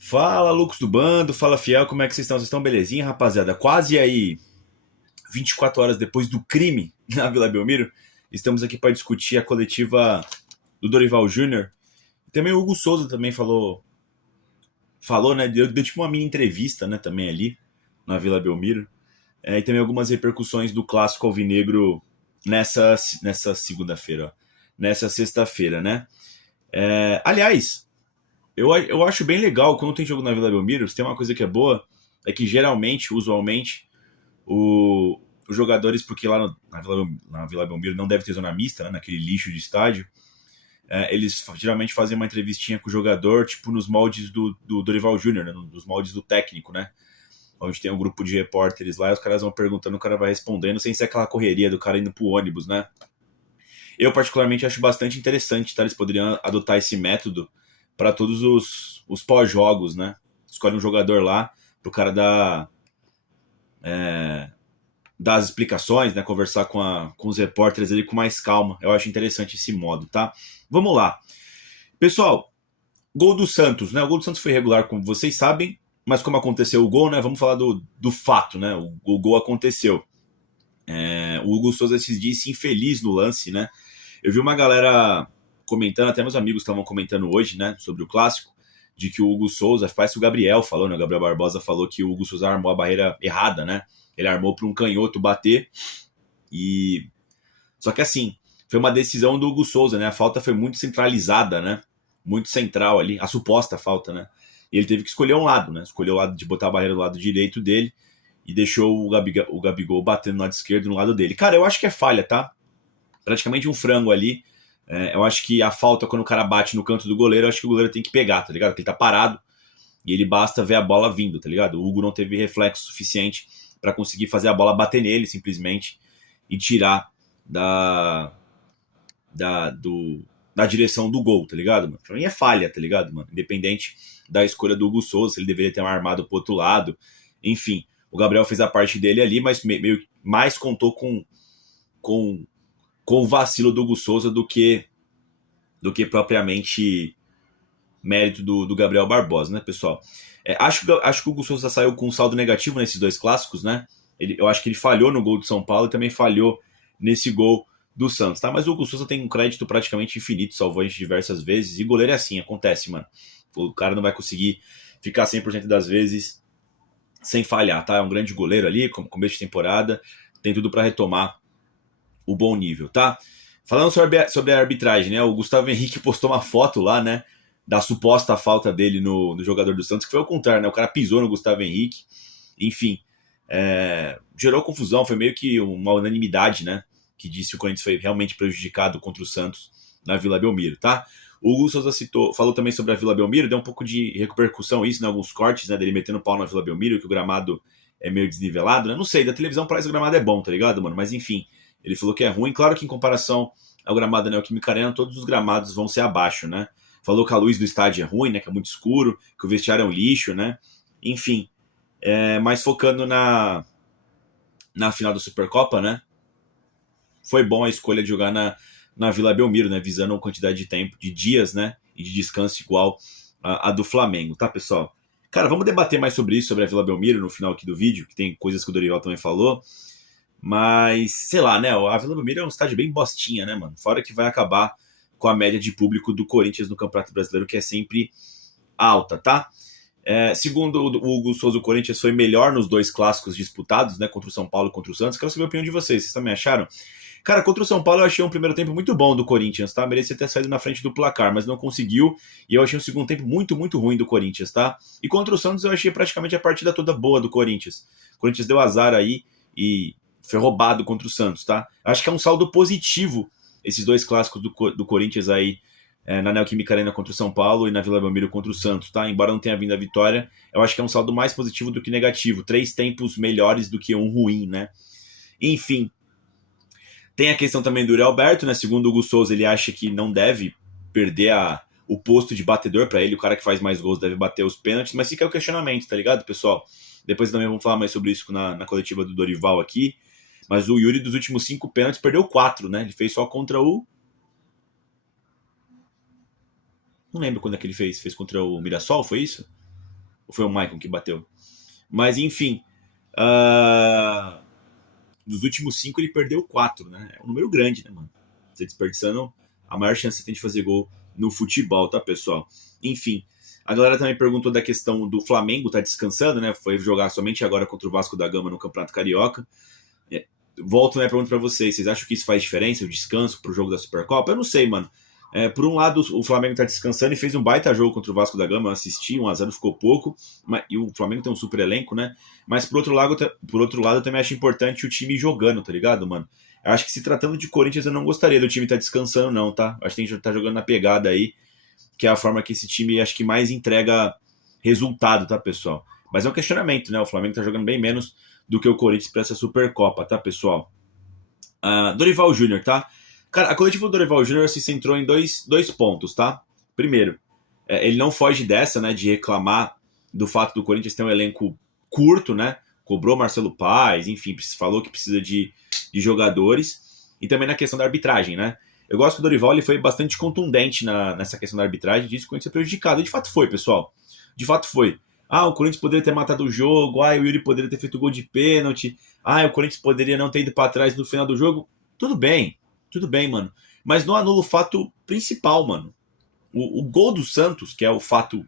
Fala, Lucas do Bando, fala Fiel, como é que vocês estão? Vocês estão belezinha, rapaziada? Quase aí 24 horas depois do crime na Vila Belmiro, estamos aqui para discutir a coletiva do Dorival Júnior. Também o Hugo Souza também falou, né? Deu tipo uma mini entrevista, né, também ali na Vila Belmiro. E também algumas repercussões do clássico alvinegro nessa segunda-feira, ó, nessa sexta-feira, né? Aliás, eu acho bem legal quando tem jogo na Vila Belmiro. Tem uma coisa que é boa, é que geralmente, usualmente, os jogadores, porque lá na Vila Belmiro não deve ter zona mista, né, naquele lixo de estádio, eles geralmente fazem uma entrevistinha com o jogador, tipo nos moldes do Dorival Júnior, né, nos moldes do técnico, né? Onde tem um grupo de repórteres lá, e os caras vão perguntando, o cara vai respondendo, sem ser aquela correria do cara indo pro ônibus, né? Eu, particularmente, acho bastante interessante, tá? Eles poderiam adotar esse método para todos os pós-jogos, né? Escolhe um jogador lá pro cara dar as explicações, né? Conversar com os repórteres ali com mais calma. Eu acho interessante esse modo, tá? Vamos lá. Pessoal, gol do Santos, né? O gol do Santos foi regular, como vocês sabem, mas como aconteceu o gol, né? Vamos falar do fato, né? O gol aconteceu. O Hugo Souza se disse infeliz no lance, né? Eu vi uma galera comentando, até meus amigos estavam comentando hoje, né, sobre o clássico, de que o Hugo Souza, faz o Gabriel falou, né, o Gabriel Barbosa falou que o Hugo Souza armou a barreira errada, né? Ele armou para um canhoto bater e só que assim, foi uma decisão do Hugo Souza, né? A falta foi muito centralizada, né? Muito central ali, a suposta falta, né? E ele teve que escolher um lado, né? Escolheu o lado de botar a barreira do lado direito dele e deixou o Gabigol batendo no lado esquerdo no lado dele. Cara, eu acho que é falha, tá? Praticamente um frango ali. Eu acho que a falta, quando o cara bate no canto do goleiro, eu acho que o goleiro tem que pegar, tá ligado? Porque ele tá parado e ele basta ver a bola vindo, tá ligado? O Hugo não teve reflexo suficiente para conseguir fazer a bola bater nele, simplesmente, e tirar da, da, do, da direção do gol, tá ligado, mano? Pra mim é falha, tá ligado, mano? Independente da escolha do Hugo Souza, se ele deveria ter armado pro outro lado. Enfim, o Gabriel fez a parte dele ali, mas meio mais contou com, com o vacilo do Hugo Souza do que propriamente mérito do Gabriel Barbosa, né, pessoal? Acho que o Hugo Souza saiu com um saldo negativo nesses dois clássicos, né? Eu acho que ele falhou no gol do São Paulo e também falhou nesse gol do Santos, tá? Mas o Hugo Souza tem um crédito praticamente infinito, salvou a gente diversas vezes, e goleiro é assim, acontece, mano. O cara não vai conseguir ficar 100% das vezes sem falhar, tá? É um grande goleiro ali, como começo de temporada, tem tudo para retomar o bom nível, tá? Falando sobre a arbitragem, né? O Gustavo Henrique postou uma foto lá, né? Da suposta falta dele no jogador do Santos, que foi o contrário, né? O cara pisou no Gustavo Henrique. Enfim, gerou confusão, foi meio que uma unanimidade, né? Que disse que o Corinthians foi realmente prejudicado contra o Santos na Vila Belmiro, tá? O Hugo Souza falou também sobre a Vila Belmiro, deu um pouco de repercussão isso, né? Alguns cortes, né? Dele metendo pau na Vila Belmiro, que o gramado é meio desnivelado, né? Não sei, da televisão parece que o gramado é bom, tá ligado, mano? Mas enfim, ele falou que é ruim. Claro que em comparação ao gramado da Neoquímica Arena, todos os gramados vão ser abaixo, né? Falou que a luz do estádio é ruim, né? Que é muito escuro, que o vestiário é um lixo, né? Enfim, mas focando na final da Supercopa, né? Foi bom a escolha de jogar na Vila Belmiro, né? Visando a quantidade de tempo, de dias, né? E de descanso igual a do Flamengo, tá, pessoal? Cara, vamos debater mais sobre isso, sobre a Vila Belmiro, no final aqui do vídeo, que tem coisas que o Dorival também falou. Mas, sei lá, né? A Vila Belmiro é um estádio bem bostinha, né, mano? Fora que vai acabar com a média de público do Corinthians no Campeonato Brasileiro, que é sempre alta, tá? Segundo o Hugo Souza, o Corinthians foi melhor nos dois clássicos disputados, né? Contra o São Paulo e contra o Santos. Quero saber a opinião de vocês. Vocês também acharam? Cara, contra o São Paulo eu achei um primeiro tempo muito bom do Corinthians, tá? Merecia ter saído na frente do placar, mas não conseguiu. E eu achei um segundo tempo muito, muito ruim do Corinthians, tá? E contra o Santos eu achei praticamente a partida toda boa do Corinthians. O Corinthians deu azar aí e foi roubado contra o Santos, tá? Acho que é um saldo positivo esses dois clássicos do Corinthians aí na Neoquímica Arena contra o São Paulo e na Vila Belmiro contra o Santos, tá? Embora não tenha vindo a vitória, eu acho que é um saldo mais positivo do que negativo. 3 tempos melhores do que um ruim, né? Enfim, tem a questão também do Yuri Alberto, né? Segundo o Hugo Souza, ele acha que não deve perder o posto de batedor para ele, o cara que faz mais gols deve bater os pênaltis, mas fica o questionamento, tá ligado, pessoal? Depois também vamos falar mais sobre isso na coletiva do Dorival aqui. Mas o Yuri, dos últimos 5 pênaltis, perdeu 4, né? Ele fez só contra o. Não lembro quando é que ele fez. Fez contra o Mirassol, foi isso? Ou foi o Maicon que bateu? Mas enfim, uh, dos últimos 5 ele perdeu 4, né? É um número grande, né, mano? Você desperdiçando a maior chance que você tem de fazer gol no futebol, tá, pessoal? Enfim, a galera também perguntou da questão do Flamengo tá descansando, né? Foi jogar somente agora contra o Vasco da Gama no Campeonato Carioca. Volto, né, pergunto pra vocês acham que isso faz diferença, o descanso pro jogo da Supercopa? Eu não sei, mano. Por um lado, o Flamengo tá descansando e fez um baita jogo contra o Vasco da Gama, eu assisti, 1-0 ficou pouco, e o Flamengo tem um super elenco, né? Mas por outro lado, eu também acho importante o time jogando, tá ligado, mano? Eu acho que se tratando de Corinthians, eu não gostaria do time estar descansando, não, tá? Acho que a gente tá jogando na pegada aí, que é a forma que esse time acho que mais entrega resultado, tá, pessoal? Mas é um questionamento, né? O Flamengo tá jogando bem menos do que o Corinthians para essa Supercopa, tá, pessoal? Dorival Júnior, tá? Cara, a coletiva do Dorival Júnior se centrou em dois pontos, tá? Primeiro, ele não foge dessa, né, de reclamar do fato do Corinthians ter um elenco curto, né? Cobrou Marcelo Paes, enfim, falou que precisa de jogadores. E também na questão da arbitragem, né? Eu gosto que o Dorival ele foi bastante contundente nessa questão da arbitragem, disse que o Corinthians é prejudicado. E de fato foi, pessoal. De fato foi. O Corinthians poderia ter matado o jogo, o Yuri poderia ter feito gol de pênalti, o Corinthians poderia não ter ido para trás no final do jogo. Tudo bem, mano. Mas não anula o fato principal, mano. O gol do Santos, que é o fato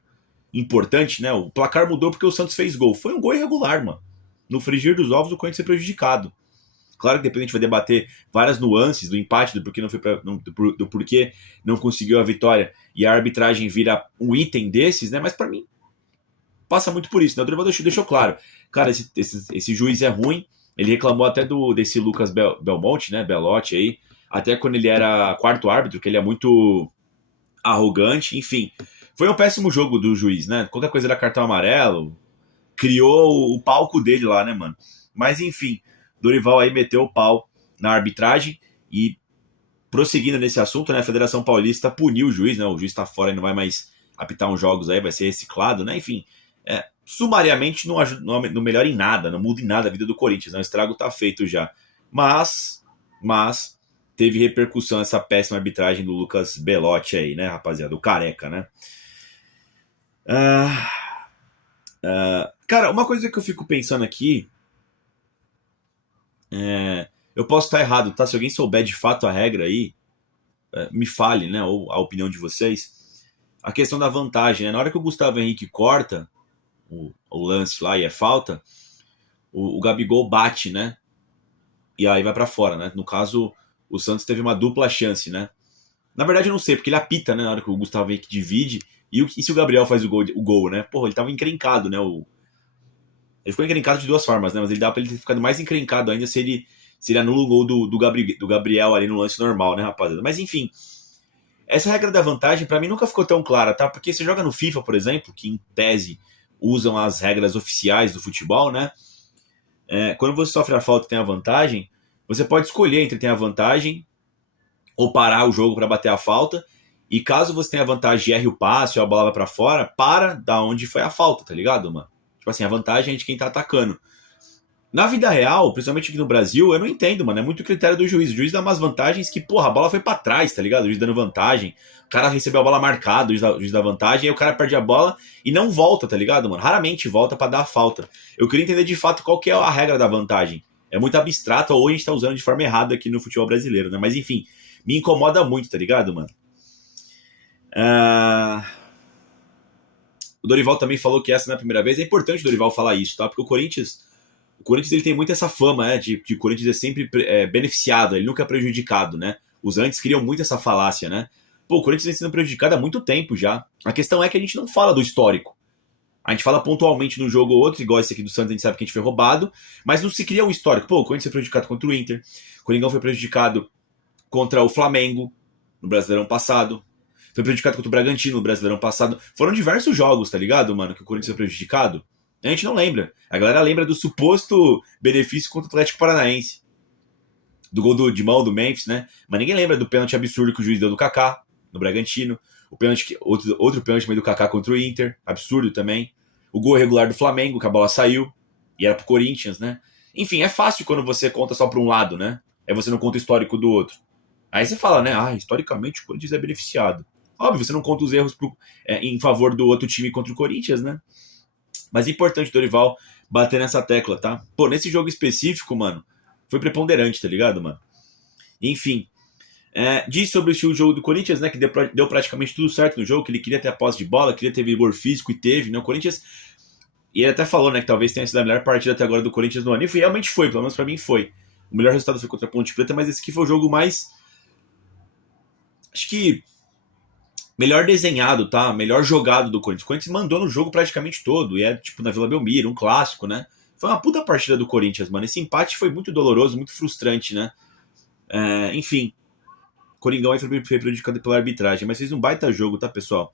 importante, né? O placar mudou porque o Santos fez gol. Foi um gol irregular, mano. No frigir dos ovos, o Corinthians é prejudicado. Claro que depois a gente vai debater várias nuances do empate, do porquê não foi do porquê não conseguiu a vitória e a arbitragem vira um item desses, né? Mas para mim passa muito por isso, né? O Dorival deixou claro. Cara, esse juiz é ruim. Ele reclamou até desse Lucas Belmonte, né? Belotti aí. Até quando ele era quarto árbitro, que ele é muito arrogante. Enfim, foi um péssimo jogo do juiz, né? Qualquer coisa era cartão amarelo. Criou o palco dele lá, né, mano? Mas enfim, Dorival aí meteu o pau na arbitragem e prosseguindo nesse assunto, né? A Federação Paulista puniu o juiz, né? O juiz tá fora e não vai mais apitar uns jogos aí, vai ser reciclado, né? Enfim, sumariamente não melhora em nada, não muda em nada a vida do Corinthians, né? O estrago tá feito já. Mas teve repercussão essa péssima arbitragem do Lucas Belotti aí, né, rapaziada? O careca, né? Cara, uma coisa que eu fico pensando aqui eu posso estar errado, tá? Se alguém souber de fato a regra aí, me fale, né? Ou a opinião de vocês. A questão da vantagem, né? Na hora que o Gustavo Henrique corta o lance lá e é falta, o Gabigol bate, né? E aí vai pra fora, né? No caso, o Santos teve uma dupla chance, né? Na verdade eu não sei, porque ele apita, né? Na hora que o Gustavo Henrique divide. E se o Gabriel faz o gol, né? Porra, ele tava encrencado, né? Ele ficou encrencado de duas formas, né? Mas ele dá pra ele ter ficado mais encrencado ainda se ele anula o gol do Gabriel ali no lance normal, né, rapaziada? Mas enfim, essa regra da vantagem pra mim nunca ficou tão clara, tá? Porque você joga no FIFA, por exemplo, que em tese usam as regras oficiais do futebol, né? Quando você sofre a falta e tem a vantagem, você pode escolher entre ter a vantagem ou parar o jogo para bater a falta. E caso você tenha a vantagem e erre o passe ou a bola vai pra fora, para da onde foi a falta, tá ligado, mano? Tipo assim, a vantagem é de quem tá atacando. Na vida real, principalmente aqui no Brasil, eu não entendo, mano. É muito critério do juiz. O juiz dá umas vantagens que, porra, a bola foi pra trás, tá ligado? O juiz dando vantagem. O cara recebeu a bola marcada, o juiz dá vantagem, aí o cara perde a bola e não volta, tá ligado, mano? Raramente volta pra dar a falta. Eu queria entender de fato qual que é a regra da vantagem. É muito abstrato, ou a gente tá usando de forma errada aqui no futebol brasileiro, né? Mas enfim, me incomoda muito, tá ligado, mano? O Dorival também falou que essa não é a primeira vez. É importante o Dorival falar isso, tá? Porque o Corinthians ele tem muito essa fama, né? De que o Corinthians é sempre beneficiado, ele nunca é prejudicado, né? Os antes criam muito essa falácia, né? Pô, o Corinthians vem sendo prejudicado há muito tempo já. A questão é que a gente não fala do histórico. A gente fala pontualmente num jogo ou outro, igual esse aqui do Santos, a gente sabe que a gente foi roubado, mas não se cria um histórico. Pô, o Corinthians foi prejudicado contra o Inter, o Coringão foi prejudicado contra o Flamengo no Brasileirão passado, foi prejudicado contra o Bragantino no Brasileirão passado. Foram diversos jogos, tá ligado, mano, que o Corinthians foi prejudicado. A gente não lembra. A galera lembra do suposto benefício contra o Atlético Paranaense. Do gol de mão do Memphis, né? Mas ninguém lembra do pênalti absurdo que o juiz deu do Kaká no Bragantino. O pênalti, outro pênalti meio do Kaká contra o Inter. Absurdo também. O gol irregular do Flamengo, que a bola saiu. E era pro Corinthians, né? Enfim, é fácil quando você conta só pra um lado, né? Aí você não conta o histórico do outro. Aí você fala, né? Historicamente o Corinthians é beneficiado. Óbvio, você não conta os erros em favor do outro time contra o Corinthians, né? Mas é importante o Dorival bater nessa tecla, tá? Pô, nesse jogo específico, mano, foi preponderante, tá ligado, mano? Enfim, diz sobre o estilo de jogo do Corinthians, né? Que deu praticamente tudo certo no jogo, que ele queria ter a posse de bola, queria ter vigor físico e teve, né? O Corinthians. E ele até falou, né, que talvez tenha sido a melhor partida até agora do Corinthians no ano. E realmente foi, pelo menos pra mim foi. O melhor resultado foi contra a Ponte Preta, mas esse aqui foi o jogo mais. Acho que melhor desenhado, tá? Melhor jogado do Corinthians. O Corinthians mandou no jogo praticamente todo. E é tipo na Vila Belmiro, um clássico, né? Foi uma puta partida do Corinthians, mano. Esse empate foi muito doloroso, muito frustrante, né? Enfim, Coringão aí foi prejudicado pela arbitragem, mas fez um baita jogo, tá, pessoal?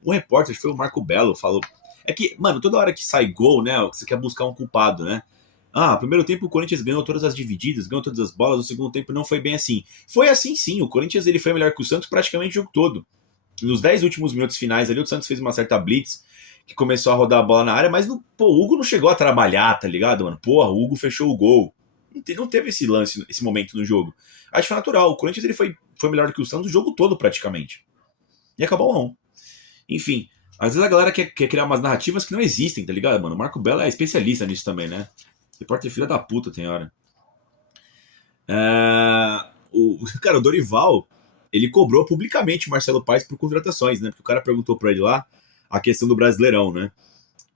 Um repórter, acho que foi o Marco Belo, falou. É que, mano, toda hora que sai gol, né? Você quer buscar um culpado, né? Primeiro tempo o Corinthians ganhou todas as divididas, ganhou todas as bolas, no segundo tempo não foi bem assim. Foi assim sim, o Corinthians ele foi melhor que o Santos praticamente o jogo todo. Nos 10 últimos minutos finais ali, o Santos fez uma certa blitz, que começou a rodar a bola na área, mas o Hugo não chegou a trabalhar, tá ligado, mano? Porra, o Hugo fechou o gol. Não teve esse lance, esse momento no jogo. Acho que foi natural, o Corinthians ele foi melhor que o Santos o jogo todo praticamente. E acabou 1-1. Enfim, às vezes a galera quer criar umas narrativas que não existem, tá ligado, mano? O Marco Belo é especialista nisso também, né? Repórter filha da puta, tem hora. Cara, o Dorival, ele cobrou publicamente o Marcelo Paes por contratações, né? Porque o cara perguntou pra ele lá a questão do Brasileirão, né?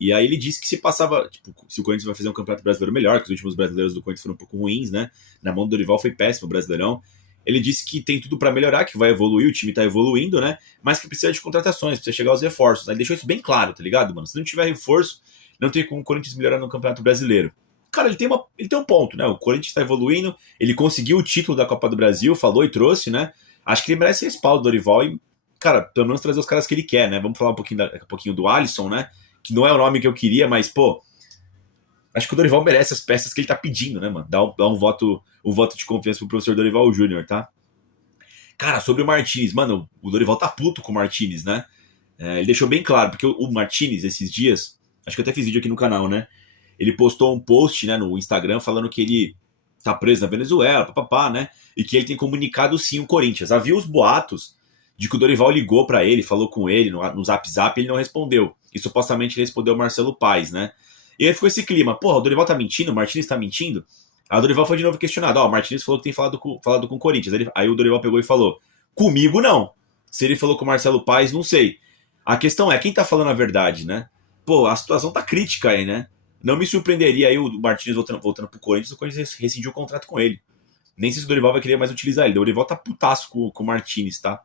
E aí ele disse que se passava, tipo, se o Corinthians vai fazer um campeonato brasileiro melhor, que os últimos brasileiros do Corinthians foram um pouco ruins, né? Na mão do Dorival foi péssimo o Brasileirão. Ele disse que tem tudo pra melhorar, que vai evoluir, o time tá evoluindo, né? Mas que precisa de contratações, precisa chegar aos reforços. Ele deixou isso bem claro, tá ligado, mano? Se não tiver reforço, não tem como o Corinthians melhorar no Campeonato Brasileiro. Cara, ele tem um ponto, né? O Corinthians tá evoluindo, ele conseguiu o título da Copa do Brasil, falou e trouxe, né? Acho que ele merece respaldo do Dorival e, cara, pelo menos trazer os caras que ele quer, né? Vamos falar um pouquinho do Alisson, né? Que não é o nome que eu queria, mas, pô, acho que o Dorival merece as peças que ele tá pedindo, né, mano? Dá um voto de confiança pro professor Dorival Júnior, tá? Cara, sobre o Martins, mano, o Dorival tá puto com o Martins, né? Ele deixou bem claro, porque o Martins, esses dias, acho que eu até fiz vídeo aqui no canal, né? Ele postou um post, né, no Instagram falando que ele tá preso na Venezuela, papapá, né? E que ele tem comunicado sim o Corinthians. Havia os boatos de que o Dorival ligou pra ele, falou com ele no Zap, ele não respondeu. E supostamente ele respondeu o Marcelo Paes, né? E aí ficou esse clima. Porra, o Dorival tá mentindo? O Martins tá mentindo? Aí o Dorival foi de novo questionado. O Martins falou que tem falado com o Corinthians. Aí o Dorival pegou e falou: comigo não. Se ele falou com o Marcelo Paes, não sei. A questão é, quem tá falando a verdade, né? Pô, a situação tá crítica aí, né? Não me surpreenderia aí o Martins voltando pro Corinthians, o Corinthians rescindiu o contrato com ele. Nem sei se o Dorival vai querer mais utilizar ele. O Dorival tá putaço com o Martins, tá?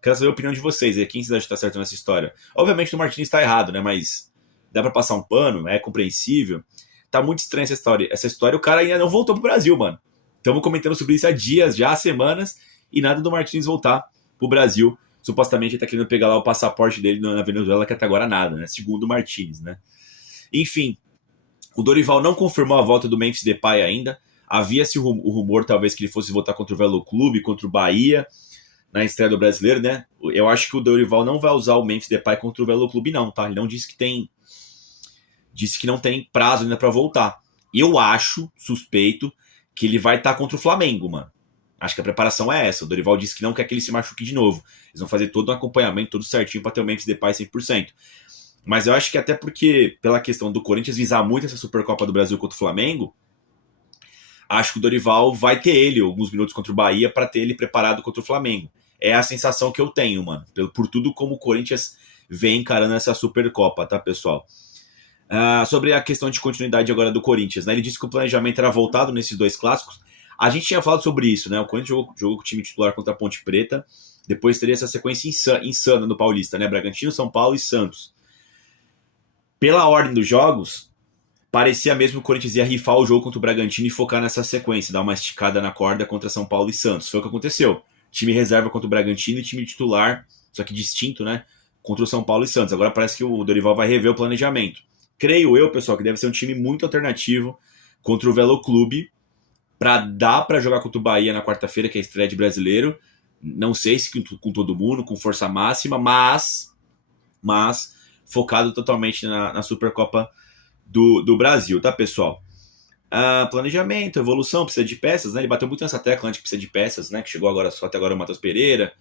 Quero saber a opinião de vocês aí. Quem vocês acham que tá certo nessa história? Obviamente o Martins tá errado, né? Mas dá pra passar um pano, é compreensível. Tá muito estranha essa história. Essa história, o cara ainda não voltou pro Brasil, mano. Estamos comentando sobre isso há dias, já há semanas, e nada do Martins voltar pro Brasil. Supostamente ele tá querendo pegar lá o passaporte dele na Venezuela, que até agora nada, né? Segundo o Martins, né? Enfim, o Dorival não confirmou a volta do Memphis Depay ainda. Havia-se o rumor, talvez, que ele fosse votar contra o Velo Clube, contra o Bahia, na estreia do Brasileiro, né? Eu acho que o Dorival não vai usar o Memphis Depay contra o Velo Clube, não, tá? Ele não disse que tem... Disse que não tem prazo ainda pra voltar. Eu acho, suspeito, que ele vai estar contra o Flamengo, mano. Acho que a preparação é essa. O Dorival disse que não quer que ele se machuque de novo. Eles vão fazer todo um acompanhamento, tudo certinho pra ter o Memphis Depay 100%. Mas eu acho que até porque, pela questão do Corinthians visar muito essa Supercopa do Brasil contra o Flamengo, acho que o Dorival vai ter ele alguns minutos contra o Bahia para ter ele preparado contra o Flamengo. É a sensação que eu tenho, mano. Por tudo como o Corinthians vem encarando essa Supercopa, tá, pessoal? Sobre a questão de continuidade agora do Corinthians, né? Ele disse que o planejamento era voltado nesses dois clássicos. A gente tinha falado sobre isso, né? O Corinthians jogou com o time titular contra a Ponte Preta. Depois teria essa sequência insana no Paulista, né? Bragantino, São Paulo e Santos. Pela ordem dos jogos, parecia mesmo que o Corinthians ia rifar o jogo contra o Bragantino e focar nessa sequência, dar uma esticada na corda contra São Paulo e Santos. Foi o que aconteceu. Time reserva contra o Bragantino e time titular, só que distinto, né? Contra o São Paulo e Santos. Agora parece que o Dorival vai rever o planejamento. Creio eu, pessoal, que deve ser um time muito alternativo contra o Velo Clube, para dar para jogar contra o Bahia na quarta-feira, que é a estreia de Brasileiro. Não sei se com todo mundo, com força máxima, mas focado totalmente na Supercopa do Brasil, tá, pessoal? Planejamento, evolução, precisa de peças, né? Ele bateu muito nessa tecla antes que precisa de peças, né? Que chegou agora só até agora o Matheus Pereira,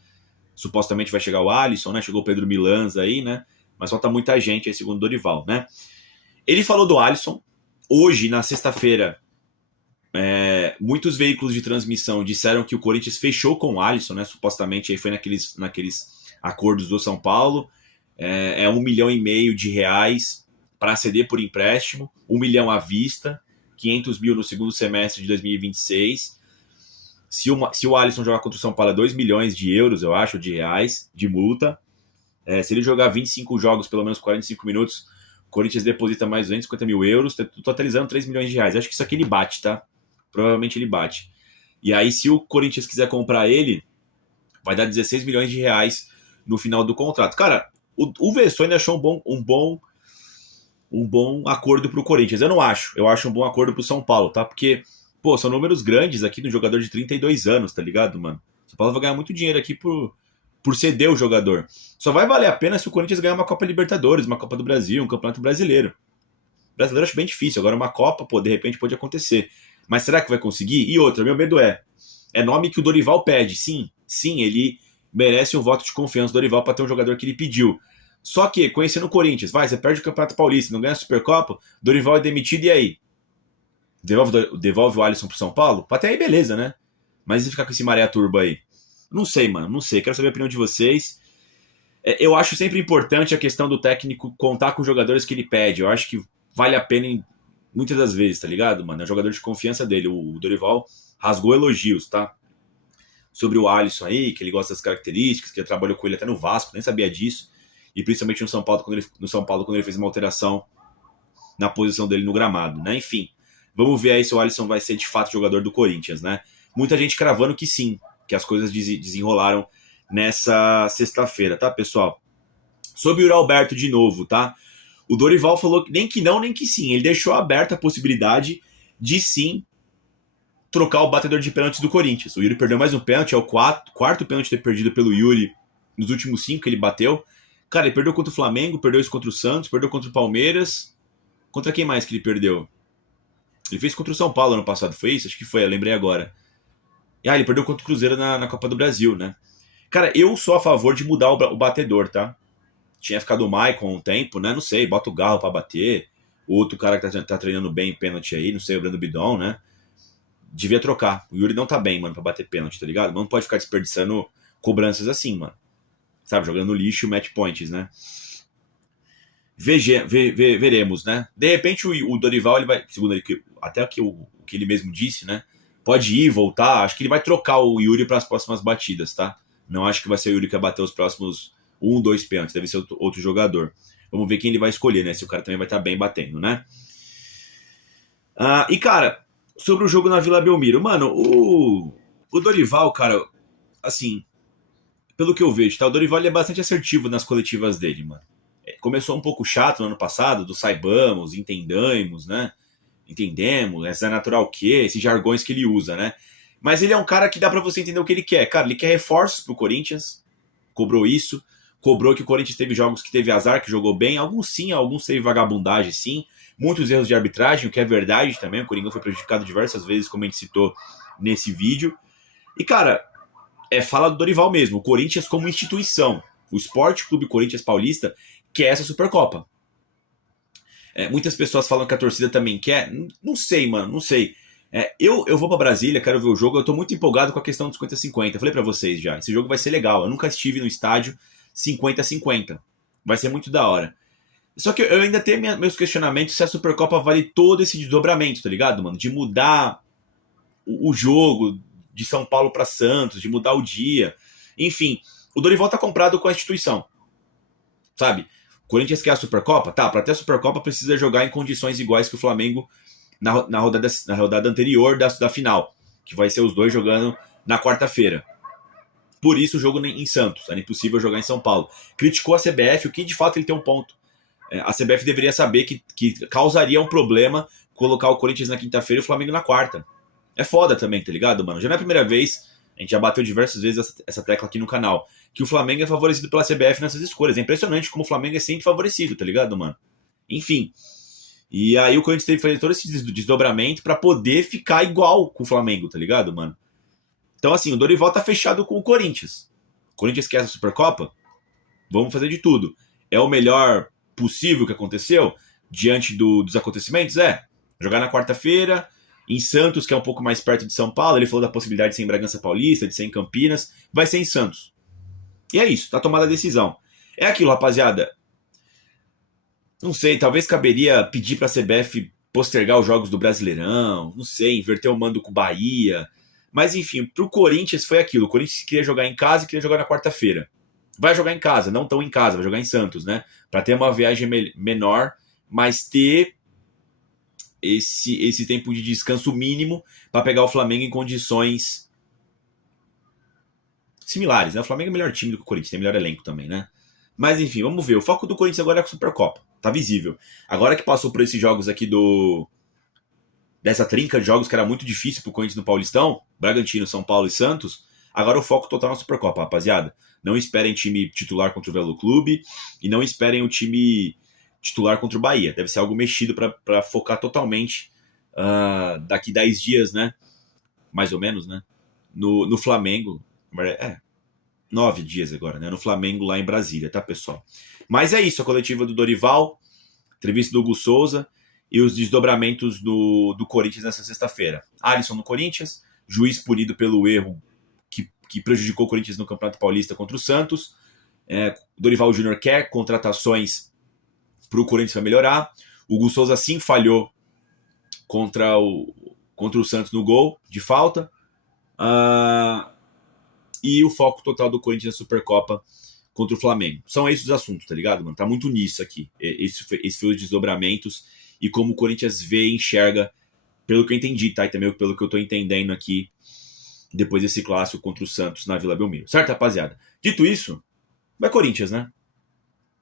supostamente vai chegar o Alisson, né? Chegou o Pedro Milans aí, né? mas falta muita gente aí, segundo o Dorival, né? Ele falou do Alisson. Hoje, na sexta-feira, muitos veículos de transmissão disseram que o Corinthians fechou com o Alisson, né? Supostamente aí foi naqueles acordos do São Paulo. É 1,5 milhão de reais para ceder por empréstimo, 1 milhão à vista, 500 mil no segundo semestre de 2026. Se o Alisson jogar contra o São Paulo, é 2 milhões de euros, eu acho, de reais, de multa. Se ele jogar 25 jogos, pelo menos 45 minutos, o Corinthians deposita mais 250 mil euros, totalizando 3 milhões de reais. Acho que isso aqui ele bate, tá? Provavelmente ele bate. E aí, se o Corinthians quiser comprar ele, vai dar 16 milhões de reais no final do contrato. Cara, o Vessone achou um bom acordo pro Corinthians. Eu não acho. Eu acho um bom acordo pro São Paulo, tá? Porque, pô, são números grandes aqui de um jogador de 32 anos, tá ligado, mano? O São Paulo vai ganhar muito dinheiro aqui por ceder o jogador. Só vai valer a pena se o Corinthians ganhar uma Copa Libertadores, uma Copa do Brasil, um Campeonato Brasileiro. Brasileiro eu acho bem difícil. Agora uma Copa, pô, de repente pode acontecer. Mas será que vai conseguir? E outra, meu medo é nome que o Dorival pede. Sim, ele merece um voto de confiança do Dorival para ter um jogador que ele pediu. Só que, conhecendo o Corinthians, você perde o Campeonato Paulista, não ganha a Supercopa, Dorival é demitido e aí? Devolve o Alisson pro São Paulo? Até aí beleza, né? Mas e ficar com esse maré turba aí? Não sei, mano, não sei. Quero saber a opinião de vocês. Eu acho sempre importante a questão do técnico contar com os jogadores que ele pede. Eu acho que vale a pena muitas das vezes, tá ligado, mano? É o jogador de confiança dele. O Dorival rasgou elogios, tá? Sobre o Alisson aí, que ele gosta das características, que ele trabalhou com ele até no Vasco, nem sabia disso. E principalmente no São Paulo, quando ele fez uma alteração na posição dele no gramado, né? Enfim, vamos ver aí se o Alisson vai ser de fato jogador do Corinthians, né? Muita gente cravando que sim, que as coisas desenrolaram nessa sexta-feira, tá, pessoal? Sobre o Yuri Alberto de novo, tá? O Dorival falou nem que não, nem que sim. Ele deixou aberta a possibilidade de sim trocar o batedor de pênaltis do Corinthians. O Yuri perdeu mais um pênalti, é o quarto pênalti ter perdido pelo Yuri nos últimos 5 que ele bateu. Cara, ele perdeu contra o Flamengo, perdeu isso contra o Santos, perdeu contra o Palmeiras. Contra quem mais que ele perdeu? Ele fez contra o São Paulo ano passado, foi isso? Acho que foi, eu lembrei agora. Ele perdeu contra o Cruzeiro na Copa do Brasil, né? Cara, eu sou a favor de mudar o batedor, tá? Tinha ficado o Maicon um tempo, né? Não sei, bota o Garro pra bater. O outro cara que tá treinando bem pênalti aí, não sei, o Brando Bidon, né? Devia trocar. O Yuri não tá bem, mano, pra bater pênalti, tá ligado? Não pode ficar desperdiçando cobranças assim, mano. Sabe, jogando no lixo match points, né? Veremos, né? De repente o Dorival, ele vai, segundo ele, até o que ele mesmo disse, né? Pode ir, voltar. Acho que ele vai trocar o Yuri para as próximas batidas, tá? Não acho que vai ser o Yuri que vai bater os próximos 2 pênaltis. Deve ser outro jogador. Vamos ver quem ele vai escolher, né? Se o cara também vai estar bem batendo, né? E, cara, sobre o jogo na Vila Belmiro. Mano, o Dorival, cara, assim, pelo que eu vejo, tá? O Dorival ele é bastante assertivo nas coletivas dele, mano. Começou um pouco chato no ano passado, do saibamos, entendamos, né? Entendemos, essa é natural o quê? Esses jargões que ele usa, né? Mas ele é um cara que dá pra você entender o que ele quer. Cara, ele quer reforços pro Corinthians, cobrou isso, cobrou que o Corinthians teve jogos que teve azar, que jogou bem, alguns sim, alguns teve vagabundagem sim, muitos erros de arbitragem, o que é verdade também, o Coringão foi prejudicado diversas vezes, como a gente citou nesse vídeo. E, cara, fala do Dorival mesmo, o Corinthians como instituição, o Esporte Clube Corinthians Paulista quer essa Supercopa. Muitas pessoas falam que a torcida também quer. Não sei, mano, não sei. Eu vou pra Brasília, quero ver o jogo. Eu tô muito empolgado com a questão do 50-50. Falei pra vocês já, esse jogo vai ser legal. Eu nunca estive no estádio 50-50. Vai ser muito da hora. Só que eu ainda tenho meus questionamentos se a Supercopa vale todo esse desdobramento, tá ligado, mano? De mudar o jogo de São Paulo pra Santos, de mudar o dia. Enfim, o Dorival tá comprado com a instituição. Sabe? O Corinthians quer a Supercopa? Tá, pra ter a Supercopa precisa jogar em condições iguais que o Flamengo na rodada anterior da final, que vai ser os dois jogando na quarta-feira. Por isso o jogo em Santos, era impossível jogar em São Paulo. Criticou a CBF, o que de fato ele tem um ponto. A CBF deveria saber que causaria um problema colocar o Corinthians na quinta-feira e o Flamengo na quarta. É foda também, tá ligado, mano? Já não é a primeira vez, a gente já bateu diversas vezes essa tecla aqui no canal, que o Flamengo é favorecido pela CBF nessas escolhas. É impressionante como o Flamengo é sempre favorecido, tá ligado, mano? Enfim. E aí o Corinthians teve que fazer todo esse desdobramento pra poder ficar igual com o Flamengo, tá ligado, mano? Então, assim, o Dorival tá fechado com o Corinthians. O Corinthians quer essa Supercopa? Vamos fazer de tudo. É o melhor possível que aconteceu diante dos acontecimentos? Jogar na quarta-feira, em Santos, que é um pouco mais perto de São Paulo. Ele falou da possibilidade de ser em Bragança Paulista, de ser em Campinas. Vai ser em Santos. E é isso, tá tomada a decisão. É aquilo, rapaziada. Não sei, talvez caberia pedir pra CBF postergar os jogos do Brasileirão, não sei, inverter o mando com o Bahia. Mas enfim, pro Corinthians foi aquilo. O Corinthians queria jogar em casa e queria jogar na quarta-feira. Vai jogar em casa, não tão em casa, vai jogar em Santos, né? Pra ter uma viagem menor, mas ter esse tempo de descanso mínimo para pegar o Flamengo em condições similares, né? O Flamengo é o melhor time do que o Corinthians, tem melhor elenco também, né? Mas enfim, vamos ver. O foco do Corinthians agora é a Supercopa. Tá visível. Agora que passou por esses jogos aqui dessa trinca de jogos que era muito difícil pro Corinthians no Paulistão, Bragantino, São Paulo e Santos, agora o foco total na Supercopa, rapaziada. Não esperem time titular contra o Velo Clube e não esperem o time titular contra o Bahia. Deve ser algo mexido para focar totalmente daqui 10 dias, né? Mais ou menos, né? No Flamengo. 9 dias agora, né? No Flamengo lá em Brasília, tá, pessoal? Mas é isso, a coletiva do Dorival, entrevista do Hugo Souza e os desdobramentos do Corinthians nessa sexta-feira. Alisson no Corinthians, juiz punido pelo erro que prejudicou o Corinthians no Campeonato Paulista contra o Santos. Dorival Júnior quer contratações para o Corinthians para melhorar. O Hugo Souza sim falhou contra o Santos no gol de falta. E o foco total do Corinthians na Supercopa contra o Flamengo. São esses os assuntos, tá ligado, mano? Tá muito nisso aqui. Esse foi os desdobramentos e como o Corinthians vê e enxerga, pelo que eu entendi, tá? E também pelo que eu tô entendendo aqui, depois desse clássico contra o Santos na Vila Belmiro. Certo, rapaziada? Dito isso, vai Corinthians, né?